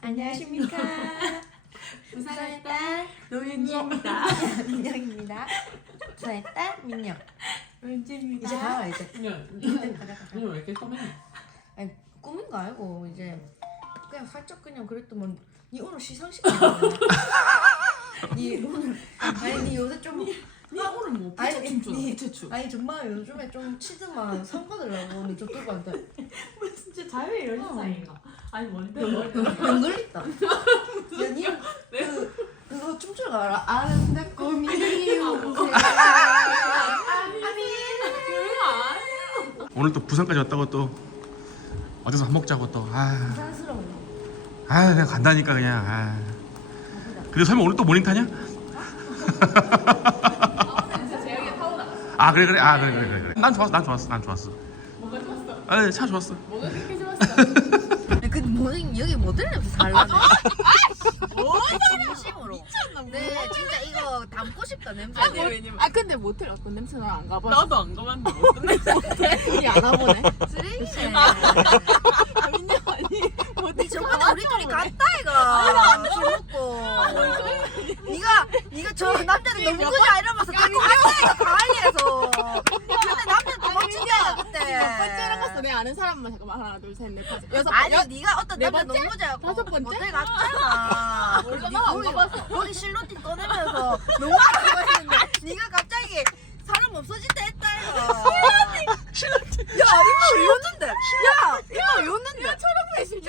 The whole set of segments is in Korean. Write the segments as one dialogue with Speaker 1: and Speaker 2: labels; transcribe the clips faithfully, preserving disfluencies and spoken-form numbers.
Speaker 1: 안녕하십니까. 부산의 딸 노윤지입니다. 민영입니다. 부산의 딸 민영.
Speaker 2: 왠지입니다.
Speaker 1: 이제 가요 이제.
Speaker 2: 민영,
Speaker 1: 가자 가자.
Speaker 2: 민영 왜 이렇게 소매네?
Speaker 1: 아니 꾸민 거 알고 이제 그냥 살짝 그냥 그랬더만 니 오늘 시상식이야. 니 오늘 아니 니 요새 좀
Speaker 2: 니 오늘 뭐
Speaker 1: 아니,
Speaker 2: 부채춤 추나?
Speaker 1: 니-
Speaker 2: 부채춤.
Speaker 1: 아니 정말 요즘에 좀 치드만 상 받으려고 니 저쪽한테
Speaker 2: 뭐 진짜 자유의 이런
Speaker 1: 어.
Speaker 2: 세상인가? 아니 뭔데 뭔데?
Speaker 1: 연걸렸다. 야니 그 그거 춤추는 거 알아? 아는데 꿈이 오세요.
Speaker 3: 오늘 또 부산까지 왔다고 또 어디서 밥 먹자고 또 아,
Speaker 1: 부산스러운
Speaker 3: 아 그냥 간다니까 그냥 아. 근데 설마 오늘 또 모닝 타냐? 아 그래 그래 아 그래 그래 그래 그래 난 좋았어 난 좋았어 난 좋았어
Speaker 2: 뭐가 좋았어?
Speaker 3: 아차 좋았어
Speaker 2: 뭐가 그렇게 좋았어?
Speaker 1: 그 모닝 여기 모델 냄새 살라네. 진심으로. 네 진짜 이거 담고 싶다 냄새.
Speaker 2: 아니 왜냐면
Speaker 4: 아 근데 모텔 어떤 냄새 나 안 가봐.
Speaker 2: 나도 안 가봤는데 어떤 냄새?
Speaker 4: 우리 안 와보네.
Speaker 1: 쓰레기네.
Speaker 4: 민영 아니
Speaker 1: 니 저번에 우리 둘이 갔다 이가 술 먹고. 니가 니가 저 남자는 너무 크지 이러면서 데리고 갔다 이가 가을리에서. 근데 남자는 또 멋지냐 그때.
Speaker 4: 몇 번째랑 갔어. 내 아는 사람만 잠깐만 하나 둘 셋 넷 다섯 여섯
Speaker 1: 아니
Speaker 4: 여-
Speaker 1: 네가 어떤
Speaker 4: 네
Speaker 1: 남자
Speaker 4: 번째?
Speaker 1: 너무 잘
Speaker 4: 다섯 번째?
Speaker 1: 모텔 갔잖아.
Speaker 4: 몰라,
Speaker 1: 그래서 니
Speaker 4: 나안
Speaker 1: 거기
Speaker 4: 가봤어.
Speaker 1: 거기 실로티 꺼내면서 너무 좋아했는데 네가 갑자기 사람 없어진다 했다 이거. 실로티. 야 이거 왜 웃는데? 야 이거 왜 웃는데? 야
Speaker 4: 초록배 심지어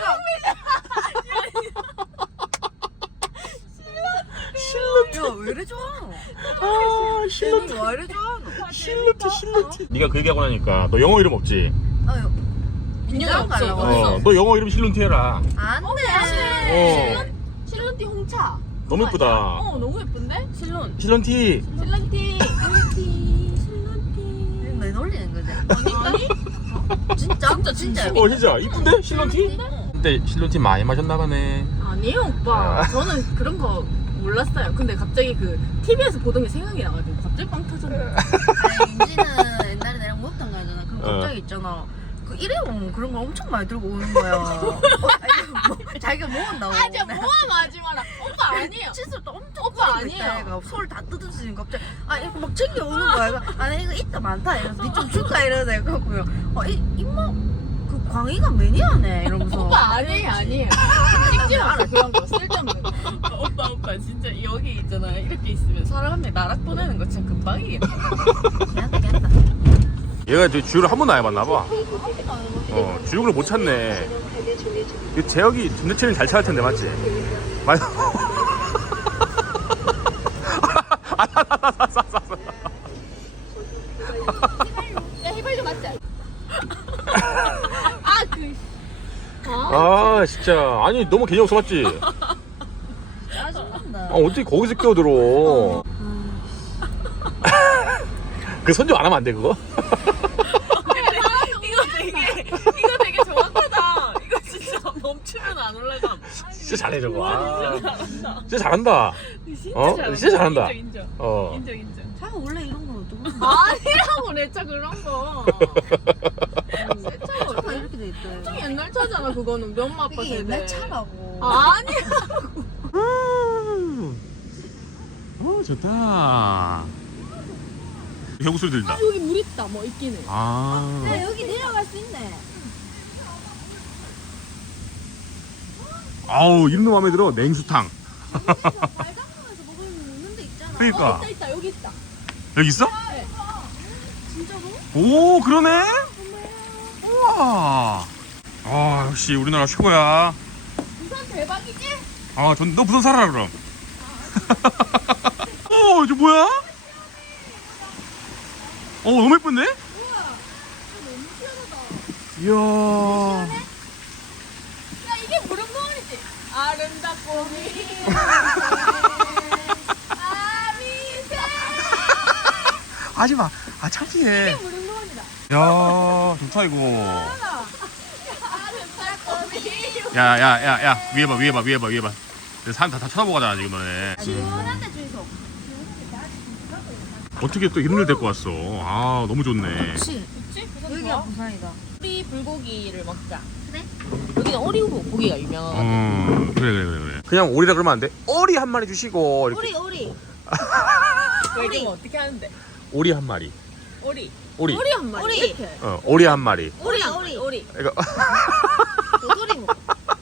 Speaker 1: 야왜 이래 좋아?
Speaker 3: 아
Speaker 1: 실로티 왜 이래 좋아?
Speaker 3: 실루티 실루티 네가 그 얘기하고 나니까 너 영어 이름 없지?
Speaker 1: 아유
Speaker 4: 민영이
Speaker 1: 민영
Speaker 4: 없어.
Speaker 1: 가려고.
Speaker 3: 어 너 영어 이름 실룬티 해라
Speaker 1: 안돼.
Speaker 3: 어
Speaker 4: 실론티 홍차.
Speaker 3: 너무 예쁘다
Speaker 4: 어 너무 예쁜데?
Speaker 1: 실론.
Speaker 3: 실룬티
Speaker 4: 실론티. 실론티. 실론티.
Speaker 1: 내 놀리는 거지?
Speaker 4: 아니?
Speaker 1: 진짜? 진짜 진짜.
Speaker 3: 어 진짜 이쁜데 실룬티? 근데 실룬티 많이 마셨나봐네
Speaker 4: 아니에요 오빠. 저는 그런 거 몰랐어요. 근데 갑자기 그 티비에서 보던 게 생각이 나가지고 갑자기 빵 터졌네.
Speaker 1: 아니 윤지는 옛날에 내랑 목욕탕 가잖아. 그럼
Speaker 3: 어.
Speaker 1: 갑자기 있잖아. 그 일회용 그런 걸 엄청 많이 들고 오는 거야. 어, 아니, 뭐, 자기가 모은다고.
Speaker 4: 아 진짜 모함하지 마라. 오빠 아니에요.
Speaker 1: 칫솔도 엄청
Speaker 4: 오빠
Speaker 1: 뿌리고
Speaker 4: 아니에요.
Speaker 1: 있다, 얘가. 솔 다 뜯어지는 갑자기 아 이거 막 챙겨 오는 거야. 이거 아니 이거 있다 많다 이러면서 니 좀 줄까 이러다 이거고요. 어이 이모 그 광희가 매니아네 이러면서.
Speaker 4: 오빠 아니에요 아니에요. 찍지 마 그런 거 쓸데없는 거.
Speaker 2: 오빠 오빠 진짜 여기 있잖아 이렇게 있으면 사람 한 명 나락 보내는 거 진짜 금방이겠다.
Speaker 1: 괜찮다 괜찮다.
Speaker 3: 얘가 저 주유를 한 번도 안 해봤나봐 어 주유구를 못 찾네 이 재혁이 전대체는 잘 찾을 텐데 맞지? 맞
Speaker 4: 야 휘발유 맞지? 아그
Speaker 3: 아 진짜 아니 너무 개념 없어 맞지?
Speaker 1: 짜증난다.
Speaker 3: 아 어떻게 거기서 끼어들어 그 선정 안 하면 안 돼 그거?
Speaker 2: 이거 되게 이거 되게 정확하다. 이거 진짜 멈추면 안 올라감.
Speaker 3: 진짜 잘해 저거 아,
Speaker 2: 잘한다.
Speaker 3: 진짜 잘한다
Speaker 2: 진짜
Speaker 3: 어?
Speaker 2: 잘한다.
Speaker 3: 진짜 잘한다.
Speaker 2: 인정 인정.
Speaker 3: 어
Speaker 2: 인정 인정.
Speaker 1: 자가 원래 이런 거 누구?
Speaker 4: 아니라고 내 차 그런 거. 새 차가
Speaker 1: 차가
Speaker 4: 어때?
Speaker 1: 이렇게 돼 있대.
Speaker 4: 엄청 옛날 차잖아 그거는 우리 엄마 아빠
Speaker 1: 이게
Speaker 4: 세대.
Speaker 1: 옛날 차라고.
Speaker 4: 아니야.
Speaker 3: 어 좋다 해구 소리 들린다
Speaker 4: 아 여기 물 있다 뭐 있긴 해.
Speaker 3: 아
Speaker 1: 야 여기 내려갈 수 있네.
Speaker 3: 아우 이름도 마음에 들어 냉수탕
Speaker 1: 발당면에서 먹는 데 있잖아.
Speaker 3: 그러니까
Speaker 4: 있다 있다 여기 있다.
Speaker 3: 여기 있어?
Speaker 1: 진짜로?
Speaker 3: 오 그러네 우와 아 역시 우리나라 최고야
Speaker 4: 부산 대박이지?
Speaker 3: 아전너 부산 살아라 그럼 어 이거 뭐야? 어 너무 예쁜데?
Speaker 4: 너무 시원하다.
Speaker 3: 이야
Speaker 4: 야 이게 무릉도원이지? 아름답고 미인 아미새
Speaker 3: 하지마 아 창피해
Speaker 4: 이게 무릉도원이다.
Speaker 3: 야 좋다 이거
Speaker 4: 아름답고 미인
Speaker 3: 야야야야 위에 봐 위에 봐 위에 봐 위에 봐 사람 다, 다 쳐다보고 가잖아 지금 너네
Speaker 1: 시원한데 주이소.
Speaker 3: 어떻게 또 이런 걸 데리고 왔어 아 너무 좋네
Speaker 1: 그치.
Speaker 4: 그치?
Speaker 1: 여기가 부산이다.
Speaker 4: 오리 불고기를 먹자.
Speaker 1: 그래?
Speaker 4: 여기는 오리 고기가 유명하거든.
Speaker 3: 어 그래 그래 그래 그래 그래. 그냥 오리라 그러면 안 돼? 오리 한 마리 주시고 이렇게.
Speaker 1: 오리 오리.
Speaker 2: 왜 이거 어떻게 하는데?
Speaker 3: 오리 한 마리.
Speaker 2: 오리.
Speaker 3: 오리.
Speaker 4: 오리 한 마리
Speaker 1: 오리.
Speaker 4: 이렇게.
Speaker 3: 어 오리 한 마리.
Speaker 1: 오리 오리.
Speaker 2: 오리.
Speaker 3: 이거
Speaker 1: 도토리 뭐.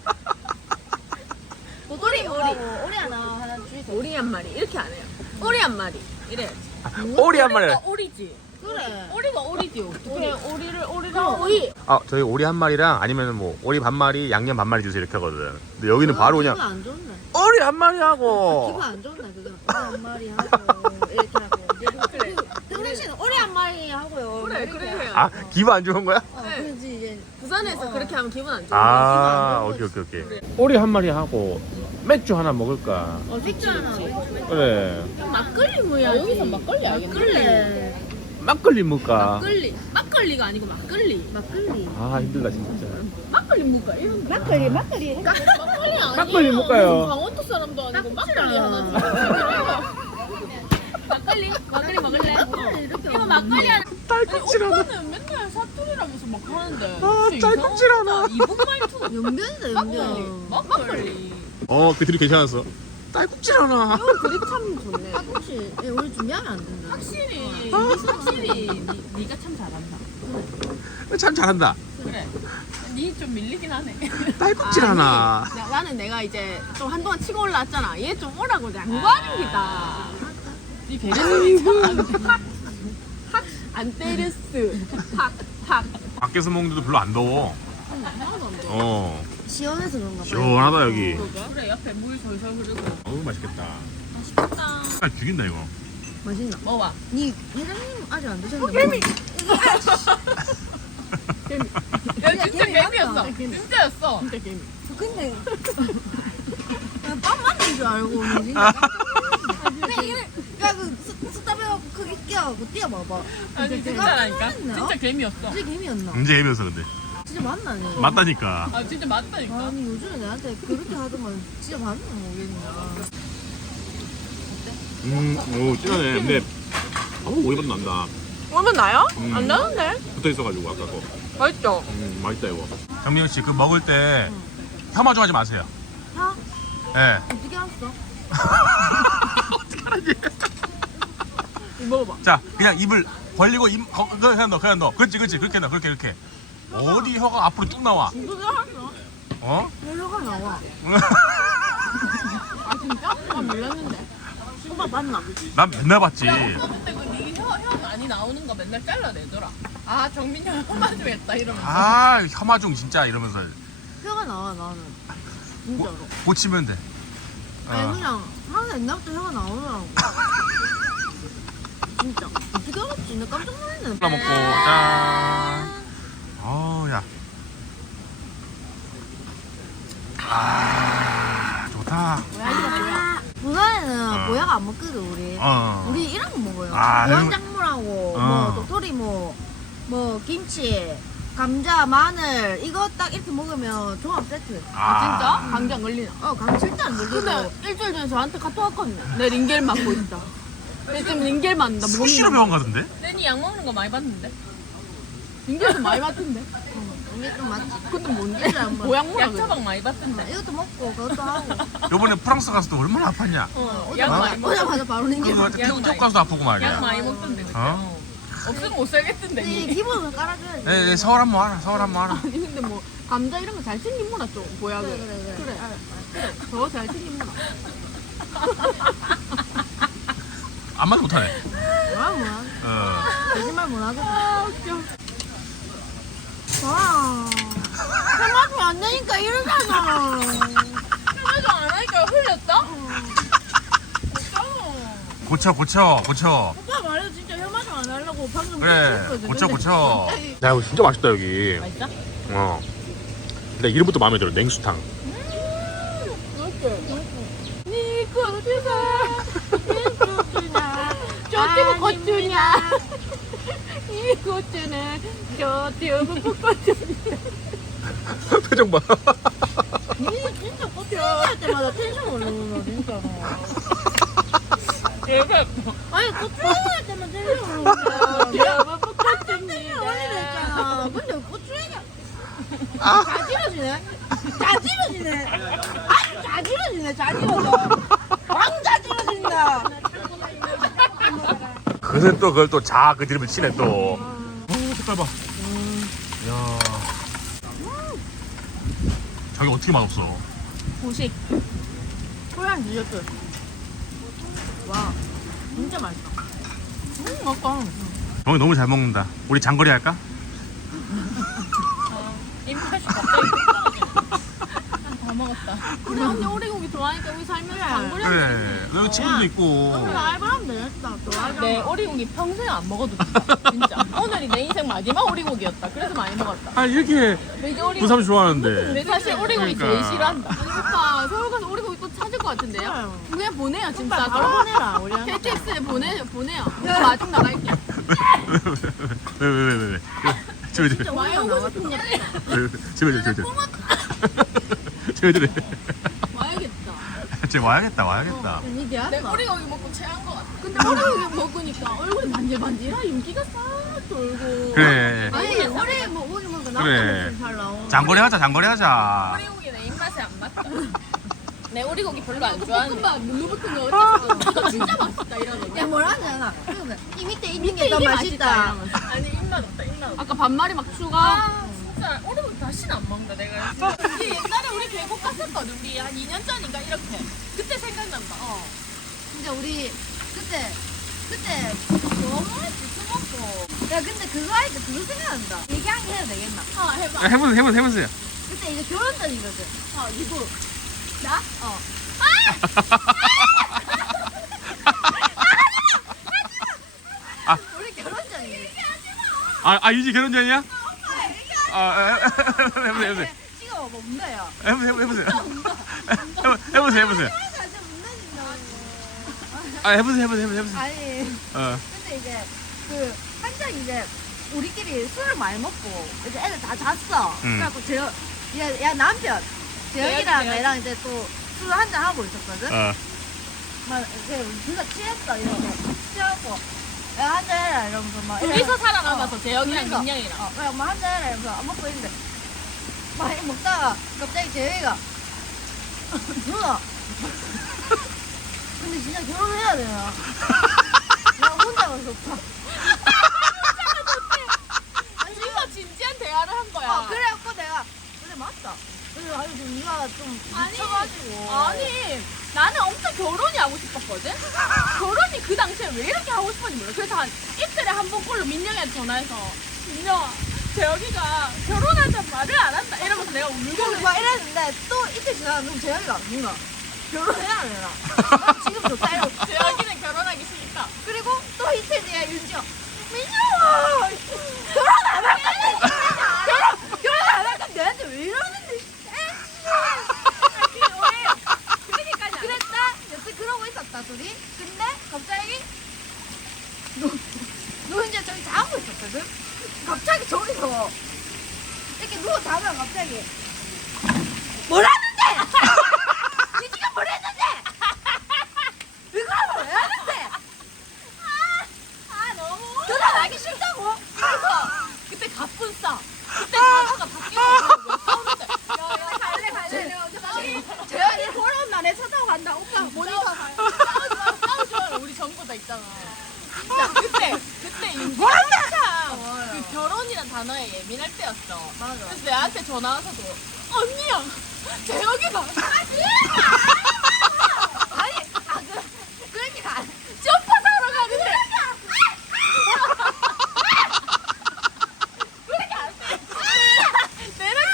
Speaker 4: 오리 오리
Speaker 1: 오리 하나 하나 주세요.
Speaker 4: 오리 한 마리 이렇게 안 해요. 오리 한 마리 이래야지.
Speaker 3: 오리 한 마리.
Speaker 2: 오리가 오리지.
Speaker 1: 그래.
Speaker 2: 오리가 오리지. 어떻게 오리를 오리를
Speaker 4: 그럼 오리
Speaker 3: 아 저희 오리 한 마리랑 아니면 뭐 오리 반 마리, 양념 반 마리 주세요 이렇게 하거든. 근데 여기는 바로 그냥
Speaker 1: 기분 안 좋네.
Speaker 3: 오리 한 마리 하고.
Speaker 1: 기분 안 좋네. 그거 오리 한 마리 하고 이렇게 하고.
Speaker 2: 그래.
Speaker 1: 그 대신 오리 한 마리 하고요.
Speaker 4: 그래
Speaker 1: 이렇게
Speaker 4: 그래
Speaker 1: 하고.
Speaker 4: 해요.
Speaker 3: 아 기분 안 좋은 거야?
Speaker 1: 어,
Speaker 4: 네.
Speaker 1: 그렇지 이제.
Speaker 4: 부산에서
Speaker 1: 어.
Speaker 4: 그렇게 하면 기분 안 좋아.
Speaker 3: 아
Speaker 1: 기분 안
Speaker 3: 오케이
Speaker 1: 좋은
Speaker 3: 오케이 오케이. 오리 한 마리 하고 맥주 하나 먹을까?
Speaker 1: 어, 맥주 하나.
Speaker 3: 그래.
Speaker 4: 막걸리 뭐야?
Speaker 2: 여기서 막걸리 알겠네.
Speaker 1: 그래.
Speaker 3: 막걸리 먹을까?
Speaker 4: 막걸리 막걸리가 아니고 막걸리.
Speaker 1: 막걸리.
Speaker 3: 아 힘들다 진짜.
Speaker 4: 막걸리 뭐가 이런 거.
Speaker 1: 막걸리 막걸리.
Speaker 4: 막걸리 아니에요.
Speaker 3: 막걸리 먹을까요?
Speaker 4: 무슨 강원도 사람도 아니고 막걸리 하나 주세요. 막걸리 막걸리 먹을래? 이거 막걸리 하나.
Speaker 3: 딸꾹질하네.
Speaker 2: 오빠는 맨날 사투리라면서 막 하는데.
Speaker 3: 아,
Speaker 2: 진짜
Speaker 3: 짤꾹질하나.
Speaker 2: 이상하다. 이북 말투.
Speaker 1: 연변이다
Speaker 2: 막걸리.
Speaker 1: 연변.
Speaker 2: 막걸리.
Speaker 3: 어 그 둘이 괜찮았어. 딸꾹질하나.
Speaker 4: 그립 참 좋네.
Speaker 1: 혹시 예, 우리 준비하면 안 된다.
Speaker 2: 확실히 확실히 니, 니가 참 잘한다.
Speaker 3: 참 잘한다.
Speaker 2: 그래. 니 좀 밀리긴 하네.
Speaker 3: 딸꾹질하나.
Speaker 4: 아니, 나- 나는 내가 이제 좀 한동안 치고 올라왔잖아. 얘 좀 오라고 양보하는 기다.
Speaker 2: 니 배려심이 참안 돼.
Speaker 4: 안 때렸스. 팍팍.
Speaker 3: 밖에서 먹는데도 별로 안 더워. 어
Speaker 1: 시원해서 그런가 봐.
Speaker 3: 시원하다 여기.
Speaker 2: 그래 옆에 물 솔솔 흐르고.
Speaker 3: 어우 맛있겠다.
Speaker 2: 맛있겠다.
Speaker 3: 아 죽인다 이거.
Speaker 1: 맛있나?
Speaker 2: 먹어봐.
Speaker 1: 니 회장님 아직 안 드셨는데. 개미.
Speaker 2: 야 진짜
Speaker 1: 개미
Speaker 2: 개미였어.
Speaker 1: 맞다.
Speaker 2: 진짜였어.
Speaker 4: 진짜 개미.
Speaker 1: 근데 그냥 빵 만든 줄 알고 니 진짜. 근데 이래 야그 스타베 크게 끼워갖고 뛰어봐봐.
Speaker 2: 아니
Speaker 1: 진짜
Speaker 2: 진짜라니까.
Speaker 1: 깜짝 놀랐네.
Speaker 2: 진짜 개미였어.
Speaker 1: 진짜 개미였나?
Speaker 3: 문제 애면서 근데.
Speaker 1: 진짜 맞나네.
Speaker 3: 맞다니까.
Speaker 2: 아 진짜 맞다니까.
Speaker 1: 아니 요즘에 나한테 그렇게 하더만 진짜 맞나 모르겠냐.
Speaker 3: 음오 진하네. 근데 아무 오이맛 난다.
Speaker 2: 얼마 나요?
Speaker 3: 음.
Speaker 2: 안 나는데?
Speaker 3: 붙어 있어가지고 아까 거.
Speaker 2: 맛있죠?
Speaker 3: 음 맛있다 이거. 정미영 씨 그 먹을 때 혐오 좀 하지 마세요.
Speaker 1: 하?
Speaker 3: 예.
Speaker 1: 어떻게 알았어?
Speaker 4: 이거 먹어봐.
Speaker 3: 자 그냥 입을 벌리고 입 거, 그, 그냥 넣어 그냥 넣어. 그렇지 그렇지 그렇게 넣어 그렇게 이렇게. 어디 혀가 앞으로 뚝 나와.
Speaker 4: 이거 하나?
Speaker 3: 어?
Speaker 1: 혈류가 나와.
Speaker 4: 아 진짜? 아 몰랐는데.
Speaker 1: 오빠 맞나?
Speaker 3: 난 맨날 봤지.
Speaker 2: 근데 그니혀 많이 나오는 거 맨날 잘라내더라. 아 정민이 형 험한 좀 했다 이러면서.
Speaker 3: 아 혐아중 진짜 이러면서
Speaker 1: 혀가 나와 나는. 진짜로.
Speaker 3: 고치면 돼.
Speaker 1: 아니
Speaker 3: 어.
Speaker 1: 그냥 항상 옛날부터 혀가 나오더라고. 진짜. 어떻게 알았지? 나 깜짝 놀랐네.
Speaker 3: 콜라 먹고 짠. 어야. 아 좋다.
Speaker 1: 아, 부산에는
Speaker 3: 어.
Speaker 1: 보야가 안 먹거든 우리.
Speaker 3: 어.
Speaker 1: 우리 이런 거 먹어요.
Speaker 3: 아, 이런 거-
Speaker 1: 보양작물하고
Speaker 3: 어.
Speaker 1: 뭐 도토리 뭐, 뭐 김치, 감자, 마늘 이거 딱 이렇게 먹으면 종합 세트.
Speaker 4: 아 진짜? 감기 안 걸리나?
Speaker 1: 어, 감 절대 안 걸리고.
Speaker 4: 근데 일주일 전에 저한테 카톡 왔거든요. 내 링겔 맞고 있다. 내 지금 링겔 맞는다. 몸이
Speaker 3: 수시로 병원 가던데?
Speaker 2: 내니 약 먹는 거 많이 봤는데.
Speaker 4: 링겔도 많이 맞던데.
Speaker 1: 이게 좀 맞지.
Speaker 4: 근데 뭔데?
Speaker 1: 일주일에 한 번.
Speaker 4: 모양 뭐라
Speaker 2: 약
Speaker 4: 그래?
Speaker 2: 처방 많이 봤던데.
Speaker 1: 이것도 먹고 그것도 하고.
Speaker 3: 요번에 프랑스 가서도 얼마나 아팠냐?
Speaker 2: 어, 약
Speaker 3: 어?
Speaker 2: 많이 먹.
Speaker 1: 오자마자 바로 링게.
Speaker 3: 그거 태국 태국 가서도 아프고 말이야.
Speaker 2: 약 많이 먹던데. 그때.
Speaker 3: 어?
Speaker 2: 어? 없으면 못 살겠던데.
Speaker 1: 이
Speaker 2: 니.
Speaker 1: 기본을 깔아줘야지.
Speaker 3: 네, 네, 서울 한번 와라. 서울 한번 와라.
Speaker 4: 아니 근데 뭐 감자 이런 거 잘 챙긴 문화 좀 보약을.
Speaker 1: 그래, 그래, 그래.
Speaker 4: 그래. 저거 잘 챙긴 문화.
Speaker 3: 아무 말도 못하네.
Speaker 1: 뭐야 뭐야.
Speaker 3: 어.
Speaker 1: 거짓말 못하거든.
Speaker 4: 아 웃겨.
Speaker 1: 와. 생각도 안 되니까 이러잖아.
Speaker 2: 설마도 안 하니까 흘렸다? 어쩌노.
Speaker 3: 고쳐 고쳐 고쳐.
Speaker 1: 오빠 말해도 진짜 혐오좀 안 하려고 방금
Speaker 3: 그래
Speaker 1: 했거든.
Speaker 3: 고쳐
Speaker 1: 근데
Speaker 3: 고쳐. 야 이거 진짜 맛있다 여기.
Speaker 2: 맛있어?
Speaker 3: 어. 근데 이름부터 마음에 들어. 냉수탕.
Speaker 4: 니 고추가 니 고추나 저튜브 고추냐 이 고추는 저튜브 고추냐.
Speaker 3: 표정 봐.
Speaker 1: 니 진짜 꽃 할 때마다 텐션 올라오나 진짜.
Speaker 2: 얘가
Speaker 1: 아니 꽃 할 때만 텐션 올라오나.
Speaker 4: 저튜브
Speaker 1: 텐션
Speaker 4: 고추입니다.
Speaker 1: 올리랬잖아. 근데 꽃 주행이
Speaker 3: 아.
Speaker 1: 다 찌러지네. 다 찌러지네. 아주 다 자지러지네 자지러져. 왕자지러진다.
Speaker 3: 그새 또 그걸 또 자 그 드립을 치네 또. 오 색깔 봐. 이야. 자기 어떻게 맛없어?
Speaker 4: 고식. 코리안 디저트. 와, 진짜 맛있다. 음, 아까.
Speaker 3: 정이 너무 잘 먹는다. 우리 장거리 할까?
Speaker 2: 입맛이 갑자기 다 먹었다.
Speaker 4: 우리 언니 오리고기 좋아하니까 여기 살면서 장거리 하면
Speaker 3: 그래. 여기 친구도 있고.
Speaker 4: 알바하면 되겠다. 좋아하잖아.
Speaker 2: 내 오리고기 평생 안 먹어도 된다. 진짜. 오늘이 내 인생 마지막 오리고기였다. 그래서 많이 먹었다.
Speaker 3: 아 이렇게
Speaker 2: 근데 오리고기.
Speaker 3: 부삼 좋아하는데.
Speaker 2: 근데 사실 오리고기
Speaker 3: 그러니까.
Speaker 2: 제일 싫어한다.
Speaker 4: 오빠 서울 가서 오리고기 또 찾을 것 같은데요? 그냥 보내요 지금 싸서. 바로 보내라 우리한테. 케이티엑스에 보내, 보내요. 저 마중 나갈게.
Speaker 3: 왜 왜 왜 왜 왜? 집에 집에
Speaker 4: 진짜 와이 오고 싶은데
Speaker 3: 집에 집에 집에 집에 집에
Speaker 4: 와야겠다.
Speaker 3: 집에 와야겠다 와야겠다.
Speaker 4: 니
Speaker 2: 내
Speaker 4: 대학가.
Speaker 2: 오리고기 먹고 체한 것 같아.
Speaker 4: 근데 오리고기 먹으니까 얼굴이 반질반질하 윤기가 싹 돌고.
Speaker 3: 그래
Speaker 4: 아니 오리 뭐 오리 먹으니까 나도
Speaker 3: 그래.
Speaker 4: 잘 나오.
Speaker 3: 장거리 하자 장거리 하자.
Speaker 2: 오리고기 내 입맛에 안 맞다. 내 오리고기 별로 안 좋아하네.
Speaker 4: 볶음밥 물로 볶은 거 어쩌고 진짜 맛있다 이러더니.
Speaker 1: 야 뭐라 하잖아. 이 밑에 있는
Speaker 4: 밑에
Speaker 1: 게 더
Speaker 4: 이게
Speaker 1: 맛있다.
Speaker 4: 이러면서.
Speaker 2: 아니 입맛 없다 입맛 없다.
Speaker 4: 아까 반마리 막 추가.
Speaker 2: 아 진짜 오리고기 다시는 안 먹는다 내가. 우리 옛날에 우리 계곡 갔었거든. 우리 한 이 년 전인가 이렇게. 그때 생각난다. 어.
Speaker 1: 진짜 우리 그때 그때 너무 했지 술 먹고. 야 근데 그거 하니까 그거 생각난다. 얘기하기 해도 되겠나?
Speaker 2: 아 해봐.
Speaker 3: 해보세요 해보세요 해보세요.
Speaker 1: 그때 이제 결혼 전이거든.
Speaker 2: 아 누구?
Speaker 1: 나? 어. 우리 결혼 전이지.
Speaker 3: 아, 아 유지 결혼 전이야? 아 해보세요 해보세요
Speaker 1: 찍어 뭐 문다야.
Speaker 3: 해보세요 해보세요 해보세요 해보세요.
Speaker 1: 사실 문다진다고.
Speaker 3: 아 해보세요 해보세요 해보세요.
Speaker 1: 아니
Speaker 3: 어.
Speaker 1: 근데 이제 그 한창 이제 우리끼리 술을 많이 먹고 이제 애들 다 잤어.
Speaker 3: 음.
Speaker 1: 그래갖고 제 야, 야 남편 재혁이랑
Speaker 2: 재혁이.
Speaker 1: 내랑 이제 또 술 한잔 하고 있었거든.
Speaker 3: 어.
Speaker 1: 막 이제 둘다 취했어 이러고 취하고 야 한잔 해라 이러면서 막
Speaker 2: 둘이서 살아남아서
Speaker 1: 어.
Speaker 2: 재혁이랑
Speaker 1: 둘이서.
Speaker 2: 민영이랑.
Speaker 1: 어, 그냥 막 한잔 해라 이러면서 안 먹고 있는데 막 먹다가 갑자기 재혁이가 누나 근데 진짜 결혼해야 되나? 나 혼자 가서
Speaker 2: 진짜 진지한 대화를 한 거야.
Speaker 1: 어, 그래갖고 내가 그래 맞다. 그래서 아니 좀 네가 좀
Speaker 2: 아니,
Speaker 1: 미쳐가지고
Speaker 2: 아니 나는 엄청 결혼이 하고 싶었거든. 결혼이 그 당시에 왜 이렇게 하고 싶었는지 몰라. 그래서 한 이틀에 한 번꼴로 민영이한테 전화해서 민영아 재혁이가 결혼하자 말을 안 한다 이러면서 내가 울고
Speaker 1: 그래서 막 이랬는데 또 이틀 지나면 재혁이가 누나 결혼해야 되나? 어, 지금 좋다 이러고
Speaker 2: 재혁이는 결혼하기 싫다.
Speaker 1: 그리고 또 이틀 뒤에 윤지가 민영아 결혼 안 할 건데 결혼 결혼 안 할 건데 내한테 왜 이러는데
Speaker 2: 그게 오해야. 그러니까지 안
Speaker 1: 그랬다 여튼 그러고 있었다 둘이 근데 갑자기 너, 너 이제 저기 자고 있었거든 갑자기 저기서 이렇게 누워 자면 갑자기 뭐라는데 니 지금 뭐랬는데 이거를 왜 하는데
Speaker 2: 아 너무
Speaker 1: 결혼하기 싫다고
Speaker 2: 그래서 그때 가쁜 싸. 그때 단어가 바뀌어서 왜 싸우는데? 야야 갈래 갈래.
Speaker 1: 재현이 돌아온 날에 찾아고 간다 오빠 모니터
Speaker 2: 싸우지 마 싸우지 마. 우리 전부 다 있잖아. 진짜 그때 그때 윤지가 한참 그 결혼이란 단어에 예민할 때였어.
Speaker 1: 맞아
Speaker 2: 그래서 내한테 전화 와서도 언니야 재혁이가
Speaker 1: 아니 아 그, 그런 게 아니
Speaker 2: 점퍼 사러 가는데 그렇게 안 돼. 내랑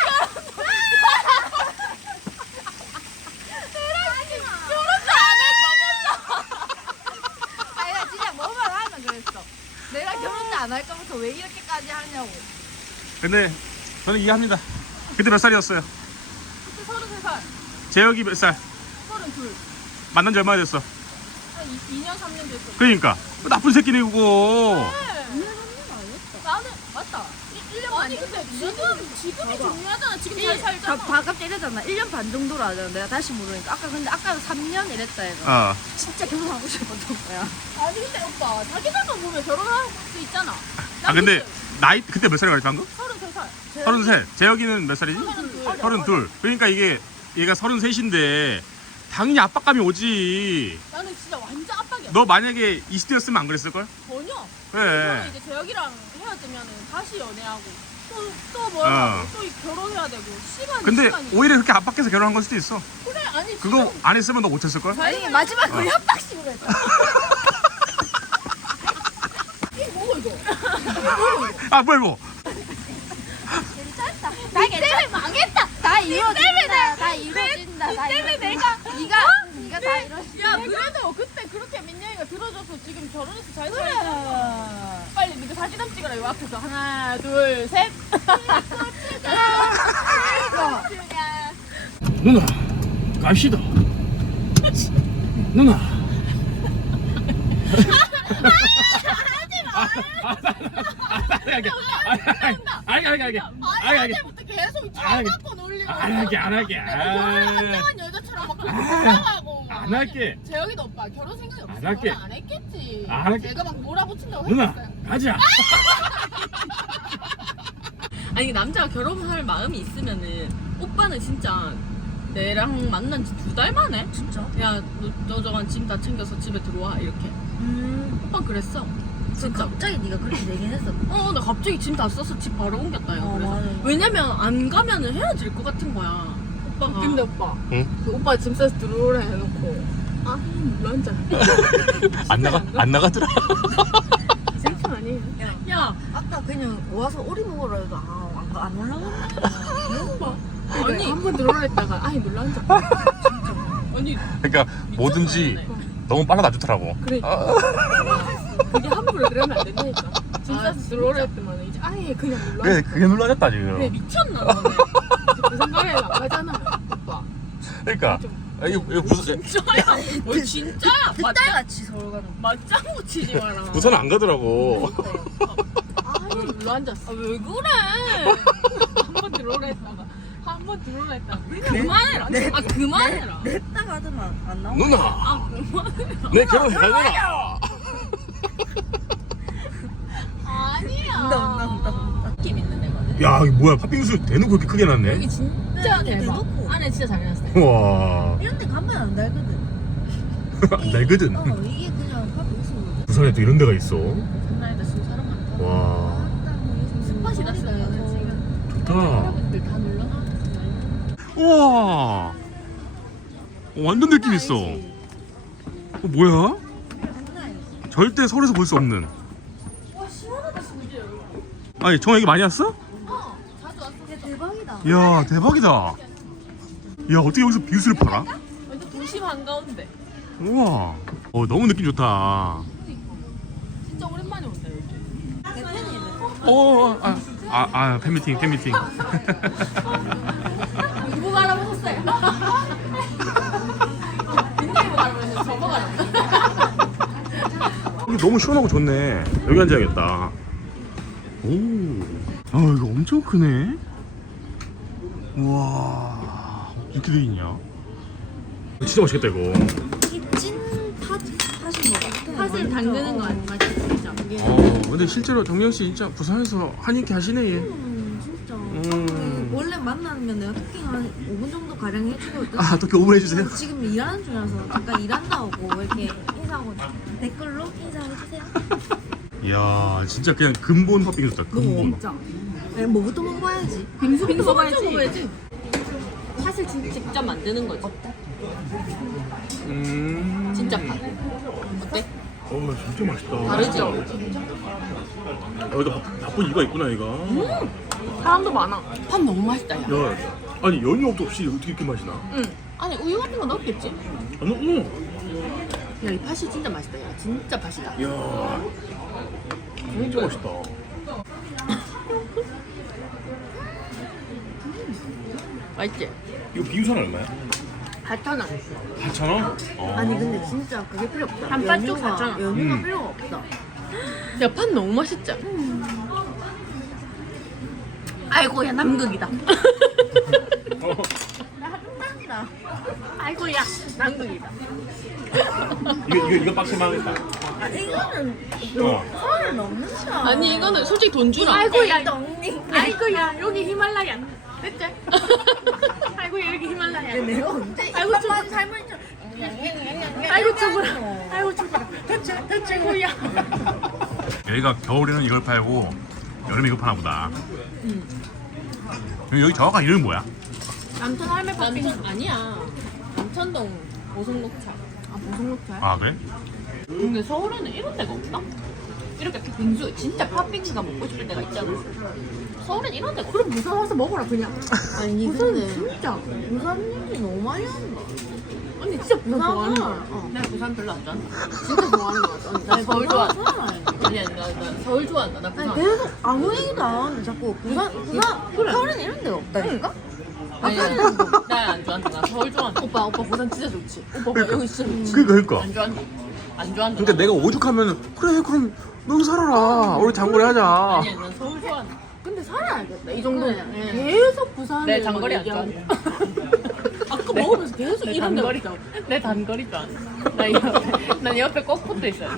Speaker 2: 결혼도 안 할 거면서.
Speaker 1: 아니 나 진짜 뭐만 하면 그랬어 내가 결혼도 안 할 거면서 왜 이렇게까지 하냐고
Speaker 3: 근데 저는 이해합니다. 그때 몇 살이었어요?
Speaker 2: 그때 서른세 살,
Speaker 3: 재혁이 몇 살?
Speaker 2: 서른둘,
Speaker 3: 만난 지 얼마나 됐어?
Speaker 2: 한 이 년 삼 년 됐어.
Speaker 3: 그러니까 나쁜 새끼네 그거.
Speaker 2: 나는 맞다. 일 년 아니 근데 지금 지금이 중요하잖아. 지금 잘 살잖아.
Speaker 1: 바깥 이랬잖아 일 년 반 정도로 하잖아 내가 다시 모르니까 아까 근데 아까 삼 년 이랬다 얘가
Speaker 3: 어.
Speaker 1: 진짜 결혼하고 싶었던 거야
Speaker 2: 아니 근데 오빠 자기들만 보면 결혼할 수 있잖아.
Speaker 3: 아 근데 나이 그때 몇 살이라고 했지 방금?
Speaker 2: 서른세 살.
Speaker 3: 서른셋. 재혁이는 몇 살이지?
Speaker 2: 서른둘.
Speaker 3: 서른둘. 그러니까 이게 얘가 서른셋인데 당연히 압박감이 오지.
Speaker 2: 나는 진짜 완전 압박이야.
Speaker 3: 너 만약에 이십 대였으면 안 그랬을걸?
Speaker 2: 전혀.
Speaker 3: 그래.
Speaker 2: 저는 이제 재혁이랑 헤어지면은 다시 연애하고 또 또 뭐 하고
Speaker 3: 어.
Speaker 2: 또 결혼해야 되고 시간이
Speaker 3: 근데
Speaker 2: 시간이.
Speaker 3: 오히려 그렇게 압박해서 결혼한 걸 수도 있어.
Speaker 2: 그래 아니
Speaker 3: 그거
Speaker 2: 지금
Speaker 3: 안 했으면 너 못했을걸?
Speaker 1: 아니 마지막 우리 협박식으로 했다.
Speaker 2: 이게 뭐고 이거?
Speaker 3: 아 뭐야 이거?
Speaker 4: 나 때문에 망했다. 다 이루어진다. 다 이루어진다. 다
Speaker 2: 때문에
Speaker 4: 이루어진다.
Speaker 2: 내가
Speaker 4: 네가 네가 다 이루어진다.
Speaker 2: 야 그래도 그때 그렇게 민영이가 들어줘서 지금 결혼해서 잘 살아. 빨리 니가 사진 한번 찍어라 요 앞에서 하나 둘 셋.
Speaker 3: 누나 갑시다. 누나. 알게 알게 알게 알게 알게
Speaker 2: 그때부터 계속
Speaker 3: 알게.
Speaker 2: 쳐갖고 놀리고.
Speaker 3: 안 할게 안 할게
Speaker 2: 결혼 한정한 여자처럼 막 불쌍하고.
Speaker 3: 안 할게.
Speaker 2: 재혁이도 오빠 결혼 생각이 없어.
Speaker 3: 안 할게.
Speaker 2: 결혼 안 했겠지.
Speaker 3: 안 할게.
Speaker 2: 내가 막 몰아붙인다고
Speaker 3: 누나
Speaker 2: 했었어요.
Speaker 3: 가자.
Speaker 5: 아니 남자가 결혼할 마음이 있으면은 오빠는 진짜 내랑 만난 지 두 달 만에
Speaker 1: 진짜?
Speaker 5: 야 너, 너 저건 짐 다 챙겨서 집에 들어와 이렇게
Speaker 1: 음.
Speaker 5: 오빠 그랬어
Speaker 1: 진짜
Speaker 5: 진짜.
Speaker 1: 갑자기 네가 그렇게 내긴 했어.
Speaker 5: 어 나 갑자기 짐 다 써서 집 바로 옮겼다 요
Speaker 1: 어,
Speaker 5: 그래서
Speaker 1: 맞아.
Speaker 5: 왜냐면 안 가면은 헤어질 것 같은 거야 오빠가.
Speaker 2: 근데 오빠
Speaker 3: 응?
Speaker 2: 그 오빠 짐 싸서 들어오라 해놓고 아 물론 앉아.
Speaker 3: 안 나가 안 나가더라.
Speaker 2: 생각 아니에요?
Speaker 5: 야
Speaker 1: 아까 그냥 와서 오리 먹으라 해도 아, 안, 안 올라갔네.
Speaker 2: 아니 한 번 들어오라 했다가 아니 물론 앉아.
Speaker 5: 아니
Speaker 3: 그러니까 뭐든지 너무 빨라다 좋더라고.
Speaker 2: 그래. 그게 함부로 그러면 안 된다니까. 짐
Speaker 5: 아,
Speaker 2: 싸서 들어오라 했더만 이제 아예 그냥 물론
Speaker 3: 그래
Speaker 2: 앉아.
Speaker 3: 그게 눌러졌다
Speaker 2: 그래
Speaker 3: 지금.
Speaker 5: 미쳤나 너네.
Speaker 2: 그 생각에 안 가잖아 오빠.
Speaker 3: 그러니까 아, 이거 이거 부산
Speaker 5: 진짜야 뭘 진짜야 맞짱
Speaker 1: 딸같이 서울 가는
Speaker 5: 맞장구 치지 마라.
Speaker 3: 부산 안 가더라고.
Speaker 2: 아니 물론 앉았어.
Speaker 5: 아, 왜 그래?
Speaker 2: 한 번 들어오라 했다가 한 번 들어오라 했다가
Speaker 5: 그만해라. 아 그만해라.
Speaker 1: 냅다 가더만 안 나오네.
Speaker 3: 누나
Speaker 5: 아 그만해라.
Speaker 3: 내 결혼해야 되나?
Speaker 2: 아니야.
Speaker 1: 운다 운다 운다 운다.
Speaker 5: 느낌 있는 애거든.
Speaker 3: 야 이거 뭐야 팥빙수 대놓고 이렇게 크게 났네.
Speaker 5: 여기 진짜
Speaker 1: 네,
Speaker 5: 대박.
Speaker 1: 대놓고.
Speaker 5: 안에 진짜 잘 해놨어.
Speaker 3: 와
Speaker 1: 이런 데 가면 안 달거든. 이-
Speaker 3: 날거든.
Speaker 1: 어 이게 그냥 팥빙수거든.
Speaker 3: 부산에 또 이런 데가 있어.
Speaker 5: 장난이다 지금 사람 많다.
Speaker 3: 와
Speaker 5: 스팟이다 스팟 지금.
Speaker 3: 좋다.
Speaker 5: 사람들 다 놀러 가.
Speaker 3: 우와 어, 완전 느낌 있어. 어, 뭐야? 절대 서울에서 볼 수 없는. 아니 정아 여기 많이 왔어?
Speaker 1: 대박이다.
Speaker 3: 이야 대박이다. 야 어떻게 여기서 빙수를 팔아?
Speaker 5: 완전 도심 한가운데.
Speaker 3: 우와 어 너무 느낌 좋다.
Speaker 5: 진짜 오랜만에 온다 여기.
Speaker 3: 어, 아, 아, 아, 팬미팅, 팬미팅.
Speaker 5: 누구가 알아보셨어요? 민재이가 알아보셨어요? 저거가 알아보셨어요?
Speaker 3: 여기 너무 시원하고 좋네. 여기 앉아야겠다. 오, 아, 이거 엄청 크네. 우와, 이렇게 돼 있냐? 진짜 맛있겠다, 이거.
Speaker 1: 이게 찐 팥, 팥인 것 같아.
Speaker 5: 팥을 담그는 거 아니야? 맛이 진짜.
Speaker 3: 어, 근데 실제로 정영 씨 진짜 부산에서 한인기 하시네, 얘.
Speaker 1: 음, 진짜.
Speaker 3: 음.
Speaker 1: 원래 만나면 내가 토킹 한 오 분 정도 가량 해주거든.
Speaker 3: 아, 어떻게 오분 해주세요?
Speaker 1: 지금 일하는 중이라서 잠깐 일한다고 이렇게 인사하고 댓글로 인사해주세요.
Speaker 3: 이야, 진짜 그냥 근본 팥빙수다, 근본.
Speaker 1: 진짜. 아니, 뭐부터 먹어야지.
Speaker 5: 빙수 빙수 먹어야지. 팥을 진짜 직접 만드는 거지.
Speaker 3: 음.
Speaker 5: 진짜 팥. 어때?
Speaker 3: 어, 진짜 맛있다.
Speaker 5: 다르죠?
Speaker 3: 여기다 나쁜 이유가 있구나, 얘가.
Speaker 5: 사람도 많아. 팥 너무 맛있다 야.
Speaker 3: 야, 아니 연유업도 없이 어떻게 이렇게 맛이 나?
Speaker 5: 응. 아니 우유 같은 거 넣었겠지?
Speaker 3: 아, 너, 응.
Speaker 5: 야 이 팥이 진짜 맛있다 야. 진짜 맛있다.
Speaker 3: 이야, 진짜 맛있다.
Speaker 5: 맛있지?
Speaker 3: 이거 비유사는 얼마야?
Speaker 5: 팔천 원.
Speaker 3: 팔천 원? 어.
Speaker 1: 아니 근데 진짜 그게 필요 없다.
Speaker 5: 한 팥 쪽
Speaker 1: 연유가-
Speaker 5: 사천 원.
Speaker 1: 연유가
Speaker 3: 음.
Speaker 1: 필요가 없다.
Speaker 5: 야 팥 너무 맛있지? 아이고 야 남극이다.
Speaker 3: 어.
Speaker 1: 나
Speaker 5: 아이고 야 남극이다.
Speaker 3: 이거 이거 이거 빡치면 하겠다.
Speaker 1: 아, 이거는
Speaker 3: 어.
Speaker 1: 서울을 넘는 차.
Speaker 5: 아니 이거는 솔직히 돈 주라.
Speaker 1: 아이고 야 넉닝.
Speaker 5: 아이고 야 여기 히말라야.
Speaker 4: 됐지? 아이고 이렇게 히말라야.
Speaker 1: 내가 언제
Speaker 4: 아이고 좀 삶을 좀. 아이고 죽어라. 아이고 죽어라. 됐지? 됐지 후야.
Speaker 3: 여기가 겨울에는 이걸 팔고 여름에 이거 파나 보다. 여기 정확한 이름이 뭐야?
Speaker 4: 남천 할매 팥빙수.
Speaker 5: 남천 아니야. 남천동 보성녹차.
Speaker 4: 아 보성녹차야?
Speaker 3: 아 그래?
Speaker 5: 근데 서울에는 이런 데가 없나? 이렇게 빙수 진짜 팥빙수가 먹고 싶을 때가 있잖아. 서울엔 이런 데가 없어.
Speaker 4: 그럼 부산 와서 먹어라 그냥.
Speaker 1: 아니
Speaker 4: 부산
Speaker 1: 근데
Speaker 4: 진짜.
Speaker 1: 부산 얘기 너무 많이 한다.
Speaker 4: 언니 진짜 부산 좋아하는 거야. 어.
Speaker 5: 나 부산 별로 안 좋아한다.
Speaker 4: 진짜 좋아하는 거 같아. 언니.
Speaker 5: 나 서울 좋아한다.
Speaker 1: 좋아한다.
Speaker 5: 아니야, 나, 나 서울 좋아한다. 나
Speaker 1: 아니
Speaker 5: 부산.
Speaker 1: 계속 아무 얘기도 안 하는데 자꾸 부산 부산 서울에는 이런 데가 없다니까?
Speaker 5: 아니야, 나안 좋아한다. 나 서울 좋아한다.
Speaker 4: 오빠 오빠 부산 진짜 좋지. 오빠 오빠 여기 진짜 좋지.
Speaker 3: 그니까 그니까.
Speaker 5: 안 좋아한다. 안 좋아한다.
Speaker 3: 그러니까 내가 오죽하면 그래 그럼 너 살아라. 우리 장거리 하자.
Speaker 5: 아니야, 난 서울 좋아한다.
Speaker 4: 근데 살아야겠다. 이 정도는
Speaker 5: 네.
Speaker 4: 계속 부산을
Speaker 5: 내 장거리 안
Speaker 4: 얘기하고.
Speaker 5: 좋아한다.
Speaker 4: 아까 먹으면서 계속
Speaker 5: 내
Speaker 4: 이런 데
Speaker 5: 단거리.
Speaker 4: 없다고.
Speaker 5: 내 단거리 좋아한다. 나 옆에, 난 옆에 꼭 붙어 있어야 돼.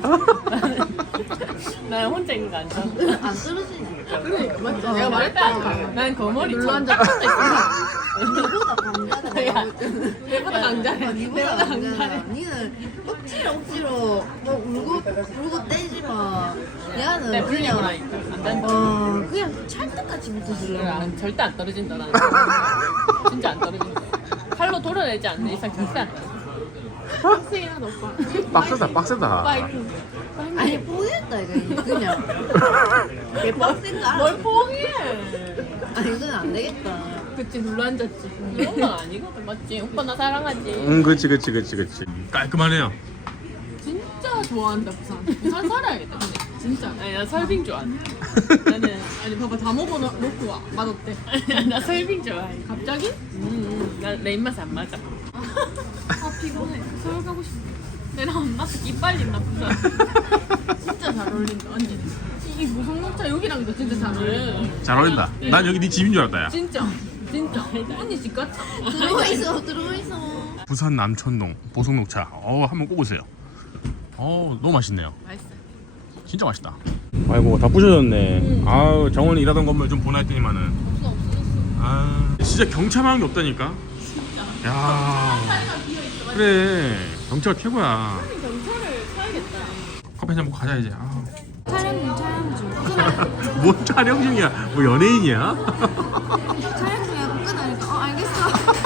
Speaker 5: 난 혼자 있는 거 안 좋아한다.
Speaker 1: 안 떨어지네.
Speaker 4: 그러니까 맞지.
Speaker 5: 내가 말했다. 난 거머리
Speaker 4: 눌러
Speaker 5: 좀
Speaker 4: 앉아.
Speaker 5: 붙어 있어.
Speaker 1: 니보다 강자다.
Speaker 5: 야, 내보다 강자해.
Speaker 1: 니보다
Speaker 5: 내보다
Speaker 1: 강자다.
Speaker 5: 강자해.
Speaker 1: 니는 억지로 억지로 뭐 울고 울고 떼지 마. 야는
Speaker 5: 내 불리고
Speaker 1: 그냥
Speaker 5: 나니까. 안 된다.
Speaker 1: 어 그냥 찰떡같이
Speaker 5: 그래,
Speaker 1: 붙어주려.
Speaker 5: 안- 절대 안 떨어진다 나는. 진짜 안 떨어진다. 칼로 돌아내지 않는 이상 절대 안 떨어진다.
Speaker 4: 빡세야 너 오빠.
Speaker 3: 빡세다 빡세다.
Speaker 1: 아니 포기했다 이거 그냥. 걔 빡센 거 알아.
Speaker 5: 뭘 포기해.
Speaker 1: 아니 이건 안 되겠다.
Speaker 4: 그치 눌러 앉았지.
Speaker 5: 이런 건 아니거든 맞지? 오빠 나 사랑하지.
Speaker 3: 응 그렇지 그렇지 그렇지 그렇지. 깔끔하네요.
Speaker 4: 진짜 좋아한다 부산. 부산 살아야겠다. 근데 진짜.
Speaker 5: 아니 나 설빙 좋아해. 나는
Speaker 4: 아니 봐봐 다 먹어놓고 와. 맛없대.
Speaker 5: 나 설빙 좋아해.
Speaker 4: 갑자기?
Speaker 5: 음, 나내 입맛에 안 맞아.
Speaker 4: 아 피곤해. 서울 가고 싶어.
Speaker 5: 내랑 안 맞아. 이빨 있나 보다.
Speaker 4: 진짜 잘 어울린다 언니는. 이 무성녹차 여기랑도 진짜 잘 어울려.
Speaker 3: 잘 어울린다. 난 여기 네 집인 줄 알았다 야.
Speaker 4: 진짜. 진짜. 언니 집 같아.
Speaker 1: 들어가 있어 들어가 있어.
Speaker 3: 부산 남천동 보성녹차. 어 한번 꼽으세요. 어 너무 맛있네요.
Speaker 4: 맛있어.
Speaker 3: 진짜 맛있다. 아이고 다 부셔졌네. 아우 정원이 일하던 건물 좀 보나 했더니만은.
Speaker 4: 없어 없어졌어.
Speaker 3: 아 진짜 경차만한 게 없다니까.
Speaker 4: 진짜.
Speaker 3: 야
Speaker 4: 차이가 비어있어.
Speaker 3: 그래 경차가 최고야.
Speaker 4: 경찰을 사야겠다.
Speaker 3: 커피 한잔 먹고 가자 이제. 아.
Speaker 4: 촬영 촬영 중.
Speaker 3: 뭔 촬영 중이야? 뭐 연예인이야?
Speaker 1: 촬영 중에 끊으니까 어 알겠어.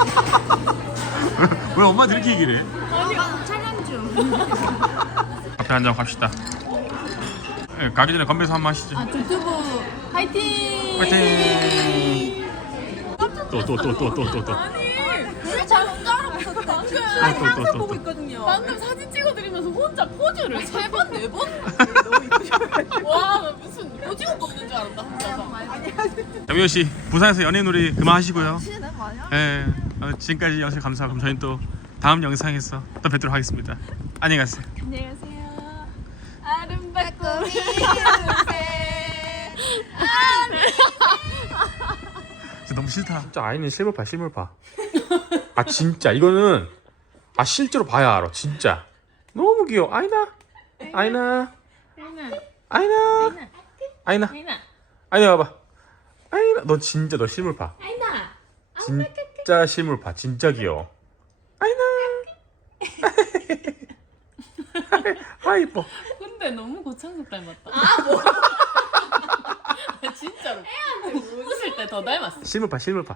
Speaker 3: 왜 엄마한테 이렇게 얘기를 해?
Speaker 1: 어, 촬영 중.
Speaker 3: 커피 한잔 갑시다. 네, 가기 전에 건배사 한번 하시죠.
Speaker 4: 아 유튜브 화이팅.
Speaker 3: 화이팅! 또 또 또 또 또 또 또.
Speaker 4: 우리 잘 혼자 알아봤었다. 방금
Speaker 3: 또, 또, 또,
Speaker 4: 항상
Speaker 3: 또,
Speaker 4: 보고
Speaker 3: 또.
Speaker 4: 있거든요.
Speaker 5: 방금 사진 찍어드리면서 혼자 포즈를 세 번, 네 번? 와, 나 무슨 오징어 먹는 줄 알았다, 혼자서.
Speaker 3: 정효 씨 부산에서 연예인놀이 그만하시고요.
Speaker 1: 진짜 난 많이야.
Speaker 3: 예, 어, 지금까지 영상 감사하고 저희는 또 다음 영상에서 또 뵙도록 하겠습니다. 안녕히 가세요.
Speaker 4: 안녕하세요. 아름답고
Speaker 3: 진짜 너무 싫다. 진짜 아이는 실물파 실물파. 아 진짜 이거는 아 실제로 봐야 알아. 진짜 너무 귀여워. 아이나 아이나 아이나 아이나
Speaker 5: 혜인아,
Speaker 3: 아이나 봐봐. 아이나 너 진짜 너 실물파.
Speaker 5: 혜인아.
Speaker 3: 진짜 실물파. 진짜 귀여워. 아이나 아 이뻐.
Speaker 5: 근데 너무 고창석 닮았다. 아, 뭐? 진짜로. 웃을 때 더 닮았어.
Speaker 3: 실물파 실물파.